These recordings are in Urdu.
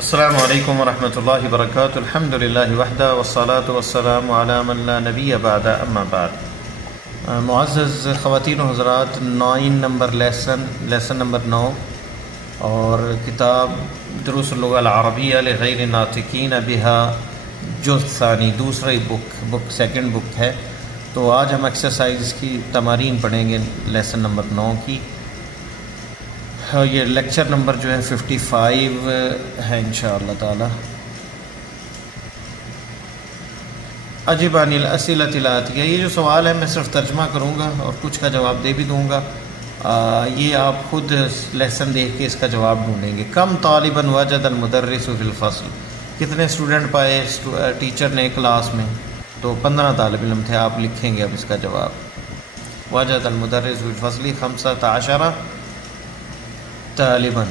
السلام علیکم ورحمۃ اللہ وبرکاتہ۔ الحمد للہ وحدہ والصلاة والسلام علی من لا نبی بعد اما بعد۔ معزز خواتین و حضرات، 9 نمبر لیسن نمبر 9 اور کتاب دروس اللغة العربیہ لغیر ناطقین بہا جزء ثانی، دوسری سیکنڈ بک ہے۔ تو آج ہم ایکسرسائز کی تمارین پڑھیں گے لیسن نمبر 9 کی۔ یہ لیکچر نمبر جو ہے 55 ہے انشاءاللہ تعالی۔ اجب عن الاسئلۃ الاتیہ، یہ جو سوال ہے میں صرف ترجمہ کروں گا اور کچھ کا جواب دے بھی دوں گا۔ یہ آپ خود لیسن دیکھ کے اس کا جواب ڈھونڈیں گے۔ کم طالبا وجد المدرس فی الفصل، کتنے اسٹوڈنٹ پائے ٹیچر نے کلاس میں؟ تو 15 طالب علم تھے۔ آپ لکھیں گے اب اس کا جواب۔ وجد المدرس فی الفصل 15 طالباً۔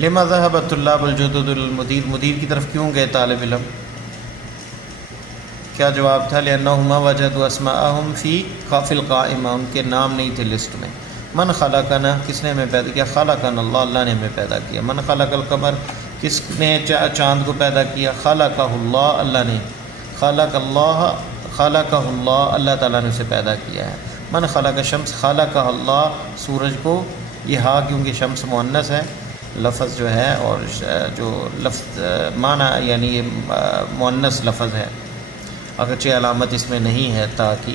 لما ذهب الطلاب الجدد المدیر، مدیر کی طرف کیوں گئے طالب علم؟ کیا جواب تھا؟ لأنہما وجدوا اسماءهم فی القائمہ، ان کے نام نہیں تھے لسٹ میں۔ من خلقنا، کس نے ہمیں پیدا کیا؟ خلقنا اللہ، اللہ نے ہمیں پیدا کیا۔ من خلق القمر، کس نے چاند کو پیدا کیا؟ خلقہ اللہ، اللہ نے۔ خلقہ اللہ، اللہ تعالیٰ نے اسے پیدا کیا ہے۔ من خلق الشمس، خلقہ اللہ، سورج کو، یہ ہا کیونکہ شمس مؤنث ہے لفظ جو ہے، اور جو لفظ معنی یعنی یہ مؤنث لفظ ہے، اگرچہ علامت اس میں نہیں ہے تا کی۔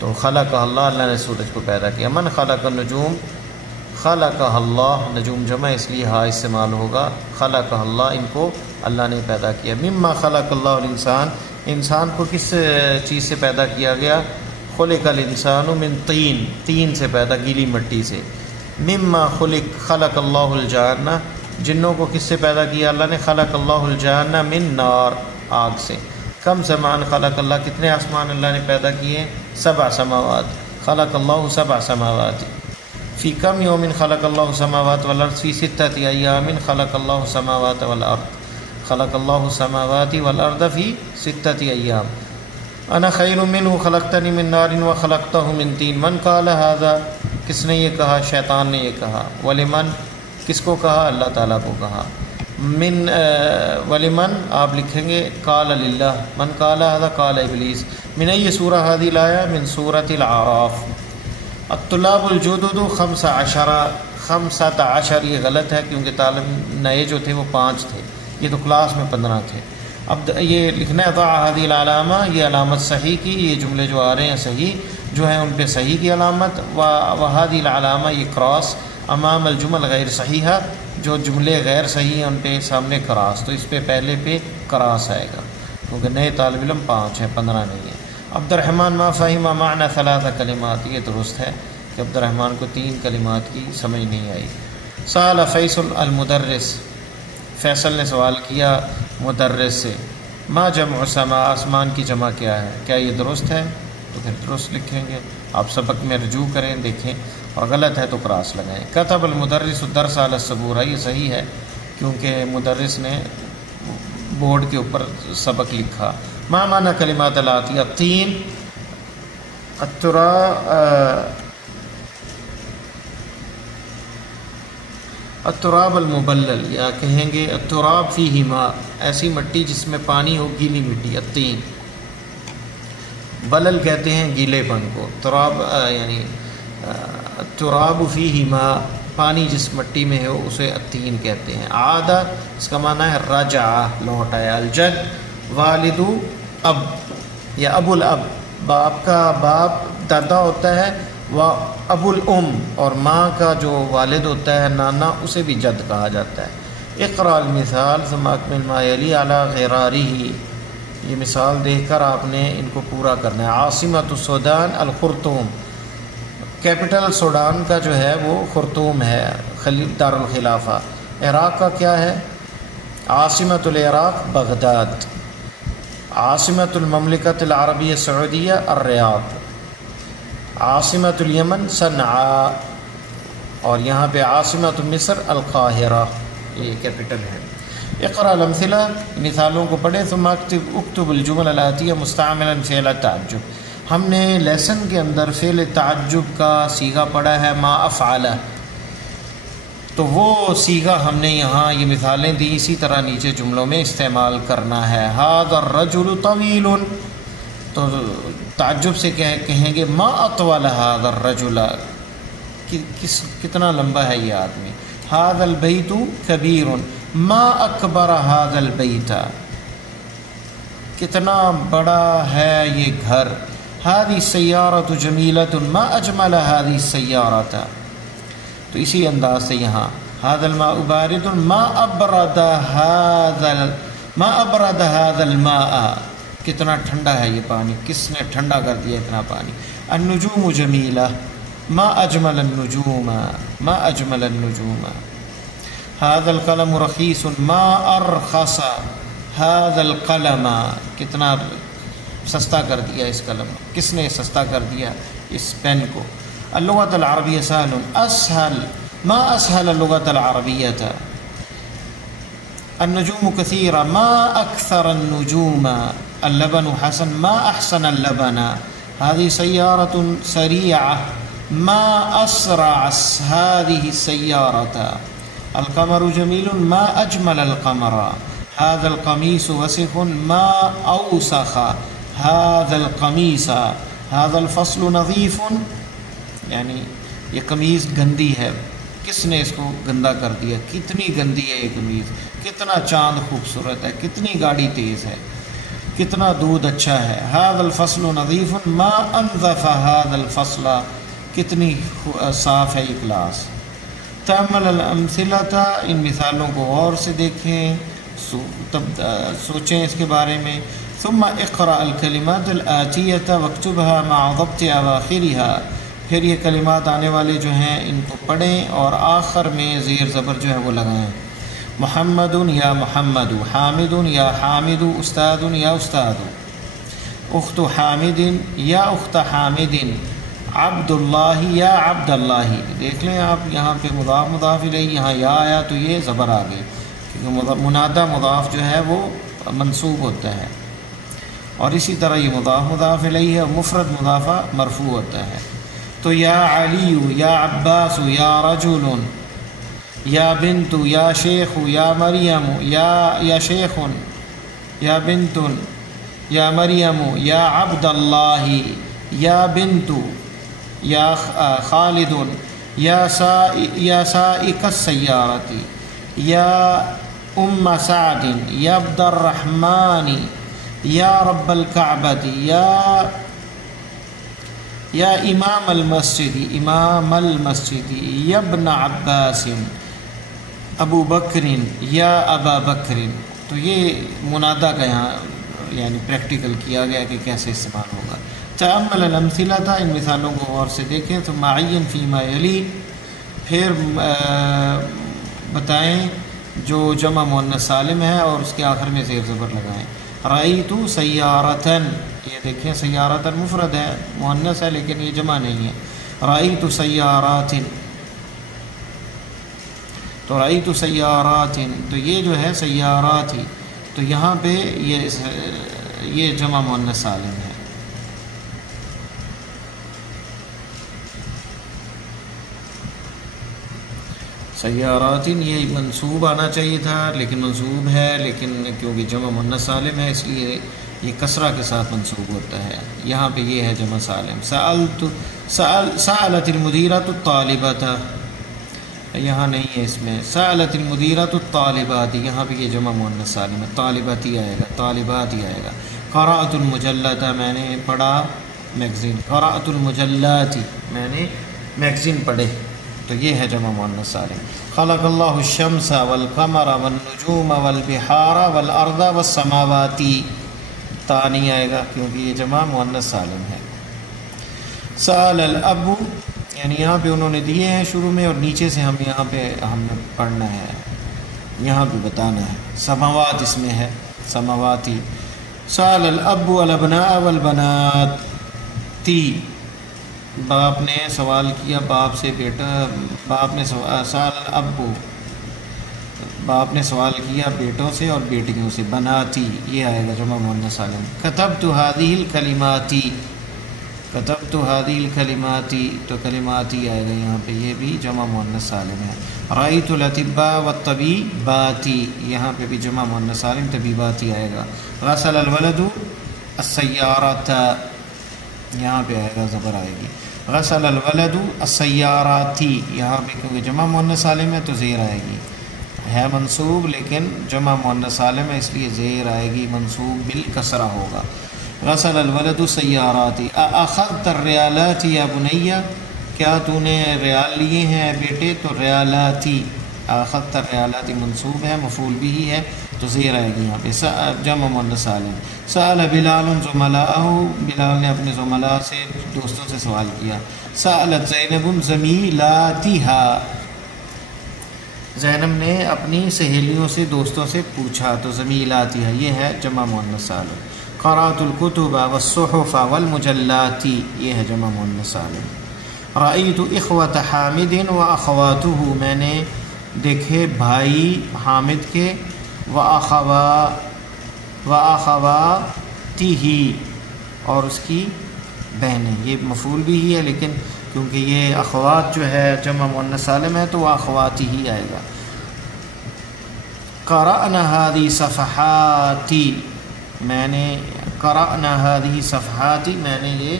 تو خلقہ اللہ، اللہ نے سورج کو پیدا کیا۔ من خلق النجوم، خلقہ اللہ، نجوم جمع اس لیے ہا استعمال ہوگا۔ خلقہ اللہ، ان کو اللہ نے پیدا کیا۔ مما خلق اللہ الانسان، انسان کو کس چیز سے پیدا کیا گیا؟ خلق الانسان من طین، طین سے پیدا، گیلی مٹی سے۔ مما خلق اللہ الجان، جنوں کو کس سے پیدا کیا اللہ نے؟ خلق اللہ الجان من نار، آگ سے۔ کم سمان خلق اللہ، کتنے آسمان اللہ نے پیدا کیے؟ 7 سماوات۔ خلق اللہ 7 سماوات۔ فی کم یوم خلق اللہ سماوات والارض، فی 6 ایام خلق اللہ سماوات والارض۔ خلق اللہ سماوات والارض فی 6 ایام۔ انا خیر منہ خلقتنی من نار وخلقتہ من طین۔ من قال ھذا، کس نے یہ کہا؟ شیطان نے یہ کہا۔ ولمن، کس کو کہا؟ اللہ تعالیٰ کو کہا۔ من ولمن، آپ لکھیں گے قال للہ۔ من قال ھذا قال ابلیس۔ من ای سورہ ھذی الآیہ؟ من سورۃ الاعراف۔ الطلاب الجدد 15، یہ غلط ہے کیونکہ طالب نئے جو تھے وہ 5 تھے، یہ تو کلاس میں 15 تھے۔ اب یہ لکھنا ہے ضع ھذی العلامہ، یہ علامت صحیح کی، یہ جملے جو آ رہے ہیں صحیح جو ہیں ان پہ صحیح کی علامت، وہذی العلامہ، یہ کراس امام الجمل غیر صحیحہ، جو جملے غیر صحیح ہیں ان پہ سامنے کراس، تو اس پہ پہلے پہ کراس آئے گا کیونکہ نئے طالب علم 5 ہیں، 15 نہیں ہیں۔ عبد الرحمن ما فہم معنی 3 کلمات، یہ درست ہے کہ عبد الرحمن کو 3 کلمات کی سمجھ نہیں آئی۔ سأل فیصل المدرس، فیصل نے سوال کیا مدرس سے، ما جمع سما، آسمان کی جمع کیا ہے؟ کیا یہ درست ہے؟ تو پھر درست لکھیں گے۔ آپ سبق میں رجوع کریں، دیکھیں، اور غلط ہے تو کراس لگائیں۔ کتب المدرس الدرس علی السبورہ، یہ صحیح ہے کیونکہ مدرس نے بورڈ کے اوپر سبق لکھا۔ ما معنی کلمات الاتیہ؟ طین، التراب المبلل، یا کہیں گے التراب فیہ ماء، ایسی مٹی جس میں پانی ہو، گیلی مٹی، الطین۔ بلل کہتے ہیں گیلے پن کو، تراب یعنی تراب فیہ ماء، پانی جس مٹی میں ہو اسے الطین کہتے ہیں۔ عادہ، اس کا معنی ہے رجع، لوٹ آیا۔ الجد والد اب یا ابو الاب، باپ کا باپ دادا ہوتا ہے، و ابو الام، اور ماں کا جو والد ہوتا ہے نانا، اسے بھی جد کہا جاتا ہے۔ اقرأ المثال ثم اکمل ما یلی علی غرارہ، یہ مثال دیکھ کر آپ نے ان کو پورا کرنا ہے۔ عاصمۃ السودان الخرطوم، کیپٹل سوڈان کا جو ہے وہ خرطوم ہے، دار الخلافہ۔ عراق کا کیا ہے؟ عاصمۃ العراق بغداد۔ عاصمۃ المملکت العربیہ السعودیہ الریاض۔ عاصمۃ الیمن صنعاء، اور یہاں پہ عاصمۃ مصر القاہرہ، یہ کیپٹل ہے۔ اقرأ الامثلہ، مثالوں کو پڑھیں۔ ثم اکتب الجمل الاتیہ مستعملا فعل التعجب، ہم نے لیسن کے اندر فعل تعجب کا صیغہ پڑھا ہے ما افعل، تو وہ صیغہ ہم نے یہاں یہ مثالیں دی، اسی طرح نیچے جملوں میں استعمال کرنا ہے۔ ھذا الرجل طویل، تو تعجب سے کہیں گے ما اطول ھذا الرجل، کتنا لمبا ہے یہ آدمی۔ ھذا البیت کبیر، ما اکبر ھذا البیت، کتنا بڑا ہے یہ گھر۔ ھذی السیارۃ جمیلۃ، ما اجمل ھذی السیارۃ، تو اسی انداز سے یہاں ھذا الماء بارد، ما ابرد ھذا الماء، کتنا ٹھنڈا ہے یہ پانی، کس نے ٹھنڈا کر دیا اتنا پانی۔ النجوم جمیلہ، ما اجمل النجوم، ما اجمل النجوم۔ ھذا القلم رخیص، ما ارخص ھذا القلم، کتنا سستا کر دیا اس قلم، کس نے سستا کر دیا اس پین کو۔ اللغۃ العربیہ سہل، اسہل، ما اسہل اللغۃ العربیۃ۔ النجوم کثیرہ، ما اکثر النجوم۔ اللبن حسن، ما احسن اللبن۔ هذه سیارۃ سریعہ، ما اسرع هذه السیارۃ۔ القمر جمیل، ما اجمل القمر۔ هذا القمیص وسخ، ما اوسخ هذا القمیص۔ هذا الفصل نظیف، یعنی یہ قمیض گندی ہے، کس نے اس کو گندا کر دیا، کتنی گندی ہے یہ قمیض، کتنا چاند خوبصورت ہے، کتنی گاڑی تیز ہے، کتنا دودھ اچھا ہے۔ هذا الفصل نظیف، ما انظف هذا الفصل، کتنی صاف ہے یہ کلاس۔ تأمل الامثلۃ، ان مثالوں کو غور سے دیکھیں، تب سوچیں اس کے بارے میں۔ ثم اقرأ الکلمات الآتیۃ واکتبها مع ضبط اواخرها، پھر یہ کلمات آنے والے جو ہیں ان کو پڑھیں اور آخر میں زیر زبر جو ہے وہ لگائیں۔ محمد یا محمد، حامد یا حامد، استاد یا استاد، اخت حامد یا اخت حامد، عبد اللہ یا عبد اللہ۔ دیکھ لیں آپ یہاں پہ مضاف مضاف الیہ، یہاں یا آیا تو یہ زبر آ گئی، کیونکہ منادہ مضاف جو ہے وہ منصوب ہوتا ہے، اور اسی طرح یہ مضاف مضاف الیہ ہے، مفرد مضافہ مرفوع ہوتا ہے۔ تو یا علی یا عباس یا رجل یا بنت یا شیخ یا مریم یا شیخ یا بنت یا مریم یا عبد اللہ یا بنت یا خالد یا سائق السیارۃ یا ام سعد یا عبد الرحمن یا رب الکعبۃ یا امام المسجد، امام المسجد یا ابن عباس، ابو بکر یا ابا بکر۔ تو یہ منادہ کا یہاں یعنی پریکٹیکل کیا گیا کہ کیسے استعمال ہوگا۔ تأمل الامثلۃ، ان مثالوں کو غور سے دیکھیں۔ ثم عین فیما یلی، پھر بتائیں جو جمع مؤنث سالم ہے اور اس کے آخر میں زیر زبر لگائیں۔ رأیت سیارۃن، یہ دیکھیں سیارۃن مفرد ہے، مؤنث ہے لیکن یہ جمع نہیں ہے۔ رأیت سیارات، تو رأیت سیارات، تو یہ جو ہے سیارات ہی، تو یہاں پہ یہ جمع مؤنث سالم ہے۔ سیارات، یہ منصوب آنا چاہیے تھا لیکن منصوب ہے، لیکن کیونکہ جمع مؤنث سالم ہے اس لیے یہ کسرہ کے ساتھ منصوب ہوتا ہے۔ یہاں پہ یہ ہے جمع سالم۔ سألت المدیرۃ الطالبۃ، یہاں نہیں ہے اس میں۔ سألت المدیرۃ الطالبات، یہاں پہ یہ جمع مؤنث سالم ہے، طالبات ہی آئے گا، طالبات ہی آئے گا۔ قرأت المجلۃ، میں نے پڑھا میگزین۔ قرأت المجلات، میں نے میگزین پڑھے، تو یہ ہے جمع مؤنث سالم۔ خلق اللہ الشمس والقمر والنجوم والبحار والارض والسماوات، تا نہیں آئے گا کیونکہ یہ جمع مؤنث سالم ہے۔ سأل الاب، یعنی یہاں پہ انہوں نے دیے ہیں شروع میں اور نیچے سے ہم یہاں پہ ہم نے پڑھنا ہے، یہاں پہ بتانا ہے۔ سماوات اس میں ہے، سماواتی۔ سأل الاب الابناء والبنات، باپ نے سوال کیا باپ سے بیٹا، باپ نے سأل الاب، باپ نے سوال کیا بیٹوں سے اور بیٹیوں سے۔ بناتی، یہ آئے گا جمع مؤنث سالم۔ کتبت هذه الکلمات، کتبت هذه الکلمات، تو کلماتی آئے گا یہاں پہ، یہ بھی جمع مؤنث سالم ہے۔ رأیت الاطباء والطبیبات، یہاں پہ بھی جمع مؤنث سالم طبیباتی آئے گا. غسل الولد السیارۃ، یہاں پہ آئے گا زبر آئے گی. غسل الولد السیاراتی، یہاں پہ کیونکہ جمع مؤنث سالم ہے تو زیر آئے گی، ہے منصوب لیکن جمع مؤنث سالم ہے اس لیے زیر آئے گی، منصوب بالکسرہ ہوگا. غسل الولد السیاراتی. اخذت الریالات یا بنیہ، کیا تو نے ریال لیے ہیں بیٹے؟ تو ریالاتی، اخذت الریالاتی منصوب ہے، مفعول بھی ہے تو زیر آئے گی یہاں پہ، جمع مؤنث سالم. سأل بلال زملاءہ، بلال نے اپنے زملاء سے دوستوں سے سوال کیا. سألت زینب زمیلاتہا، زینب نے اپنی سہیلیوں سے دوستوں سے پوچھا تو زمیلاتہا یہ ہے جمع مؤنث سالم. قرأت الکتب والصحف والمجلات، یہ ہے جمع مؤنث سالم. رأیت اخوۃ حامد و اخواتہ، میں نے دیکھے بھائی حامد کے، و اخواتہ اور اس کی بہنیں. یہ مفعول بھی ہی ہے لیکن کیونکہ یہ اخوات جو ہے جمع مؤنث سالم ہے تو وہ اخواتہ ہی آئے گا. قرأنا هذه صفحات، میں نے قرأنا هذه صفحات، میں نے یہ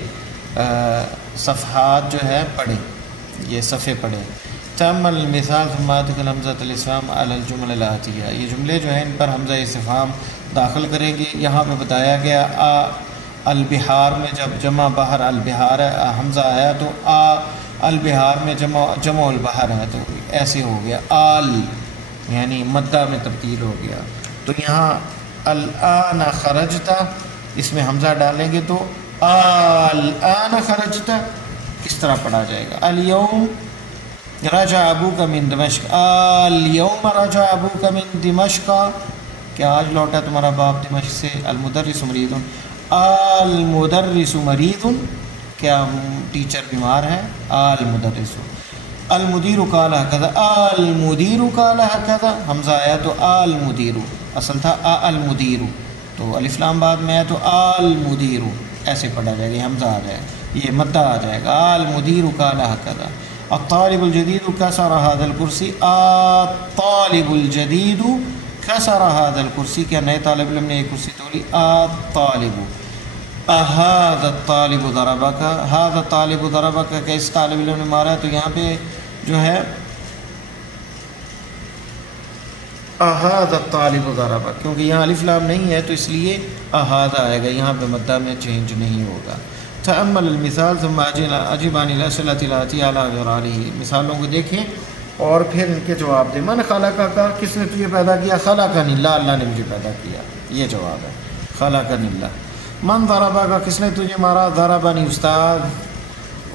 صفحات جو ہے پڑھے، یہ صفحے پڑھے. تأمل المثال ثم ادخل حمزۃ الاستفہام علی الجمل الآتیہ، یہ جملے جو ہیں ان پر حمزہ استفہام داخل کریں گے. یہاں پہ بتایا گیا البحار میں جب جمع بحر البحار حمزہ آیا تو البحار میں جمع البحر ہے تو ایسے ہو گیا آل، یعنی مدہ میں تبدیل ہو گیا. تو یہاں الآن خرجتا، اس میں حمزہ ڈالیں گے تو الآن خرجتا کس طرح پڑھا جائے گا؟ الیوم رجع ابوک من دمشق، الیوم رجع ابوک من دمشق، کیا آج لوٹا تمہارا باپ دمشق سے. المدرس مریض، المدرس مریض، کیا ٹیچر بیمار ہے. المدرس. المدیر قال ہکذا، المدیر قال ہکذا، حمزہ آیا تو المدیر، اصل تھا المدیر تو الف لام بعد میں آیا تو المدیر، ایسے پڑھا جائے گا، حمزہ آ جائے گا، یہ مدہ آ جائے گا. المدیر قال ہکذا. الطالب الجدید کسر هذا الکرسی، الطالب الجدید کسر هذا الکرسی، کیا نئے طالب علم نے یہ کرسی توڑی. الطالب. هذا الطالب ضربک، هذا الطالب ضربک، کہ اس طالب علم نے مارا. تو یہاں پہ جو ہے هذا الطالب ضربک، کیونکہ یہاں الف لام نہیں ہے تو اس لیے هذا آئے گا، یہاں پہ مدہ میں چینج نہیں ہوگا. تأمل المثال ثم اجب عن الاسئلة التي على غراره، مثالوں کو دیکھیں اور پھر ان کے جواب دیں. من خلقک، کس نے تجھے پیدا کیا؟ خلقنی اللہ، اللہ نے مجھے پیدا کیا، یہ جواب ہے خلقنی اللہ. من ضربک، کس نے تجھے مارا؟ ضربنی استاد،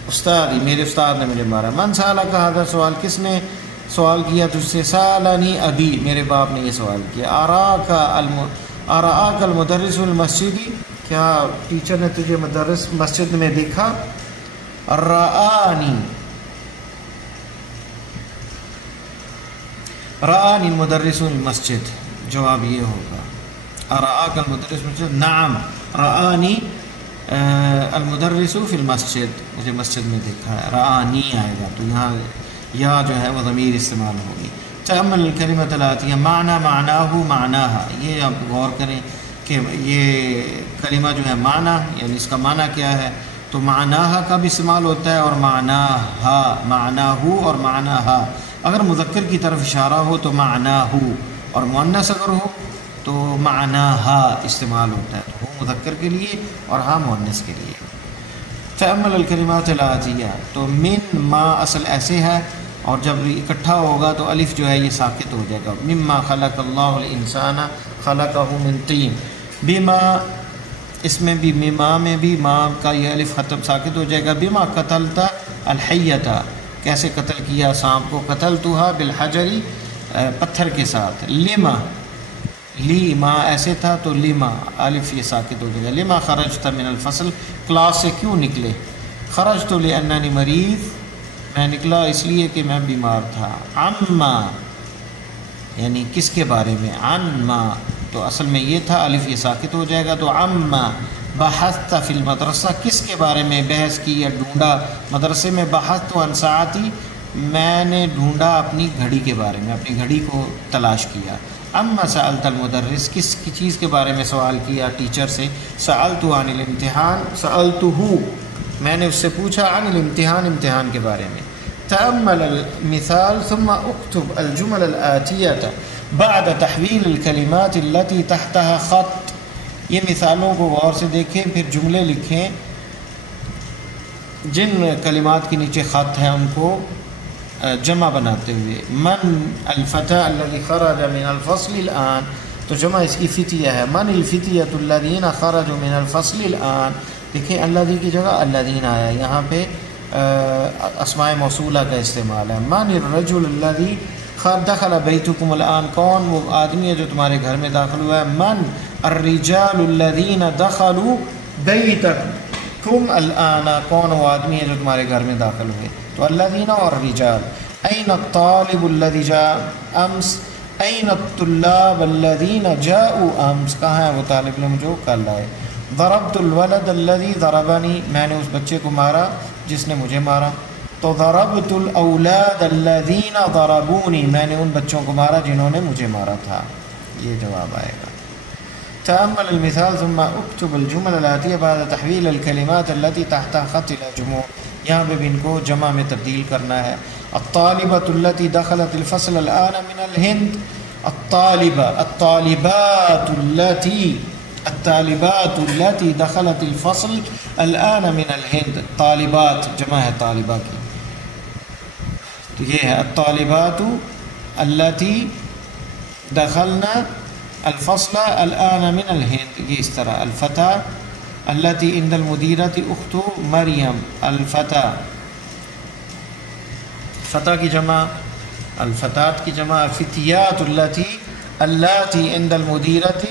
استاد ہی میرے استاد نے مجھے مارا. من سألک هذا سوال، کس نے سوال کیا تجھ سے؟ سألنی ابی، میرے باپ نے یہ سوال کیا. اراک المدرس المسجدی، کیا ٹیچر نے تجھے مدرس مسجد میں دیکھا؟ رآنی، رآنی المدرس المسجد، جواب یہ ہوگا. اراک المدرس المسجد، نعم رآنی المدرس فی المسجد، مجھے مسجد میں دیکھا ہے. رآنی آئے گا تو یہاں یا جو ہے وہ ضمیر استعمال ہوگی. تأمل الکلمۃ الآتیہ، معنی معناہ معناہا، یہ آپ غور کریں کہ یہ کلمہ جو ہے معنی، یعنی اس کا معنی کیا ہے. تو معناہا کا بھی استعمال ہوتا ہے اور معناہا، معناہو اور معناہا. اگر مذکر کی طرف اشارہ ہو تو معناہو، اور مؤنث اگر ہو تو معناہا استعمال ہوتا ہے. تو وہ مذکر کے لیے اور ہاں مؤنث کے لیے. تأمل الکلمات الآتیہ، تو من ما اصل ایسے ہے اور جب اکٹھا ہوگا تو الف جو ہے یہ ساکت ہو جائے گا. مما خلق اللہ الانسان خلقہ من طین. بما، اس میں بھی مما میں بھی ماں کا یہ الف ختم ساکت ہو جائے گا. بما قتلتا الحیۃ، کیسے قتل کیا سانپ کو؟ قتلتها بالحجری، پتھر کے ساتھ. لما، لی ما ایسے تھا تو لما الف یہ ساکت ہو جائے گا. لما خرجت من الفصل، کلاس سے کیوں نکلے؟ خرجت لأننی مریض، میں نکلا اس لیے کہ میں بیمار تھا. عما، یعنی کس کے بارے میں؟ عما، تو اصل میں یہ تھا الف یہ ساکت ہو جائے گا. تو عما بحثت فی المدرسہ، کس کے بارے میں بحث کی یا ڈھونڈا مدرسے میں؟ بحثت عن ساعتی، میں نے ڈھونڈا اپنی گھڑی کے بارے میں، اپنی گھڑی کو تلاش کیا۔ اما سألت المدرس، کس کی چیز کے بارے میں سوال کیا ٹیچر سے؟ سألت عن الامتحان، سألته، میں نے اس سے پوچھا، عن الامتحان، امتحان کے بارے میں۔ تأمل المثال ثم اكتب الجمل الآتية بعد تحويل الكلمات التي تحتها خط، یہ مثالوں کو غور سے دیکھیں پھر جملے لکھیں جن کلمات کے نیچے خط ہیں ان کو جمع بناتے ہوئے۔ من الفتى الذي خرج من الفصل الآن، تو جمع اس کی فتیہ ہے۔ من الفتية الذين خرجوا من الفصل الآن، دیکھیں الذي کی جگہ الذين آیا، یہاں پہ اسماء موصولہ کا استعمال ہے۔ من الرجل الذي دخل بيتكم الآن، کون وہ آدمی ہے جو تمہارے گھر میں داخل ہوا ہے۔ من الرجال الذين دخلوا بيتكم الآن، کون وہ آدمی ہے جو تمہارے گھر میں داخل ہوئے، تو الذين اور الرجال۔ أين الطالب الذي جاء أمس، أين الطلاب الذين جاءوا أمس، کہاں ہے وہ طالب علم جو کل آئے۔ ضربت الولد الذي ضربني، میں نے اس بچے کو مارا جس نے مجھے مارا۔ تو ضربت الاولاد الذين ضربوني، میں نے ان بچوں کو مارا جنہوں نے مجھے مارا تھا، یہ جواب آئے گا۔ تأمل المثال ثم اكتب الجمل الآتية بعد تحويل الكلمات التي تحتها خط إلى جموع، یہاں پہ بھی ان کو جمع میں تبدیل کرنا ہے۔ الطالبة التي دخلت الفصل الآن من الهند، الطالبات التي دخلت الفصل الآن من الهند، طالبات جمع ہے طالبہ کی، تو یہ ہے الطالبات التي دخلنا الفصل الآن من الهند، یہ اس طرح۔ الفتى التي عند المديرة أخت مريم، الفتى فتى کی جمع، الفتاة کی جمع۔ الفتيات التي عند المديرة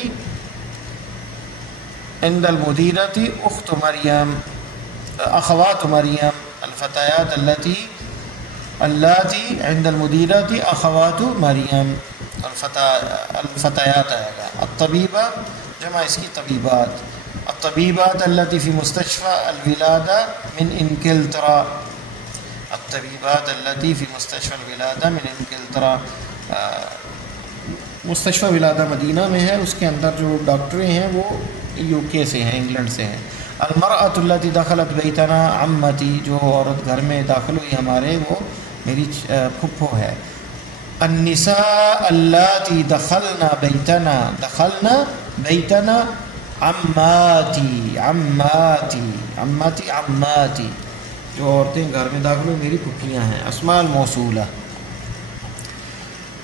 أخت مريم، أخوات مريم۔ الفتيات التي عند المديرة أخوات مريم، الفتيات آئے گا۔ الطبيبة جمع اس کی طبیبات۔ الطبيبات التي في مستشفى الولادة من انگلترا، الطبيبات التي في مستشفى الولادة من انگلترا، مستشفى ولادہ مدینہ میں ہے، اس کے اندر جو ڈاکٹریں ہیں وہ یو کے سے ہیں، انگلینڈ سے ہیں۔ المرأة التي دخلت بيتنا عمتي، جو عورت گھر میں داخل ہوئی ہمارے وہ میری پھپھو ہے۔ النساء اللاتي دخلنا بيتنا عماتي، جو عورتیں گھر میں داخل ہوئی میری پھپھیاں ہیں۔ اسماء الموصولہ،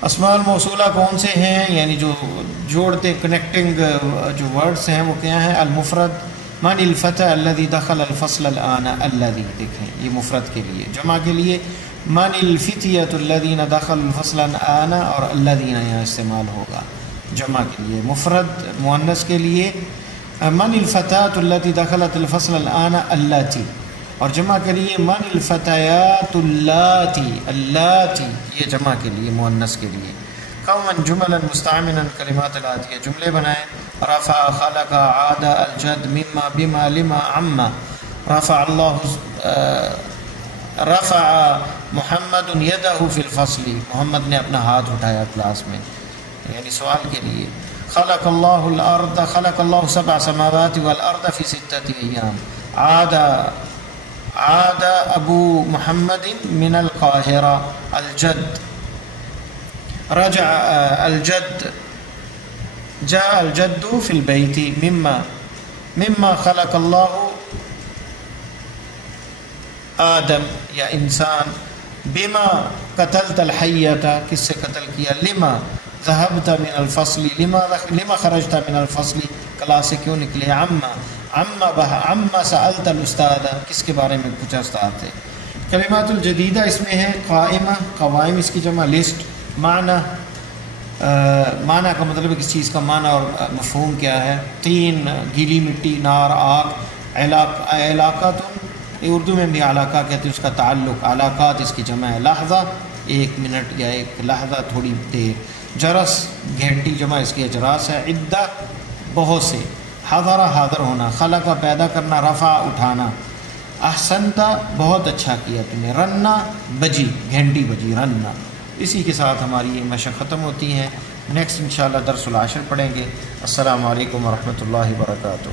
اسماء الموصولہ کون سے ہیں، یعنی جو جوڑتے کنیکٹنگ جو ورڈز ہیں وہ کیا ہیں؟ المفرد من الفتى الذي دخل الفصل الآن، الذي دیکھیں یہ مفرد کے لیے۔ جمع کے لیے من الفتية الذين دخلوا الفصل الآن، اور الذين یہاں استعمال ہوگا جمع کے لیے۔ مفرد مؤنث کے لیے من الفتاة التي دخلت الفصل الآن اللاتي، اور جمع کے لیے من الفتيات اللاتي، یہ جمع کے لیے مؤنث کے لیے۔ قوما جملا مستعملا کلمات الآتیہ، جملے بنائیں۔ رفع، خلق، عاد، الجد، مما، بما، لما، عما۔ رفع محمد يده في الفصل، محمد نے اپنا ہاتھ اٹھایا کلاس میں، یعنی سوال کے لیے۔ خلق اللہ الارض، خلق اللہ 7 سماوات والارض في 6 ایام۔ عاد ابو محمد من القاہرہ، الجد۔ رجع الجد، جاء الجد في البيت۔ مما خلق اللہ آدم، یا انسان۔ بما قتلت الحیۃ، کس سے قتل کیا؟ لما ذهبت من الفصل، لما خرجت من الفصل، کلاس سے کیوں نکلے؟ عما سألت الاستاذ، کس کے بارے میں پوچھا استاد سے؟ کلمات الجدیدہ اس میں ہے قائمہ، قوائم اس کی جمع، لسٹ۔ معنی کا مطلب ہے کس چیز کا معنی اور مفہوم کیا ہے؟ طین، گیلی مٹی، نار، آگ۔ علاقات، اردو میں بھی علاقہ کہتے ہیں، اس کا تعلق۔ علاقات اس کی جمع ہے۔ لحظہ، 1 منٹ یا 1 لحظہ، تھوڑی دیر۔ جرس، گھنٹی، جمع اس کی اجراس ہے۔ عدہ، بہت سے۔ حضر، حاضر ہونا۔ خلق، پیدا کرنا۔ رفع، اٹھانا۔ احسنتا بہت اچھا کیا تم نے، رننا بجی، گھنٹی بجی، رننا۔ اسی کے ساتھ ہماری یہ مشق ختم ہوتی ہیں۔ نیکسٹ انشاءاللہ درس العاشر پڑھیں گے۔ السلام علیکم ورحمۃ اللہ وبرکاتہ۔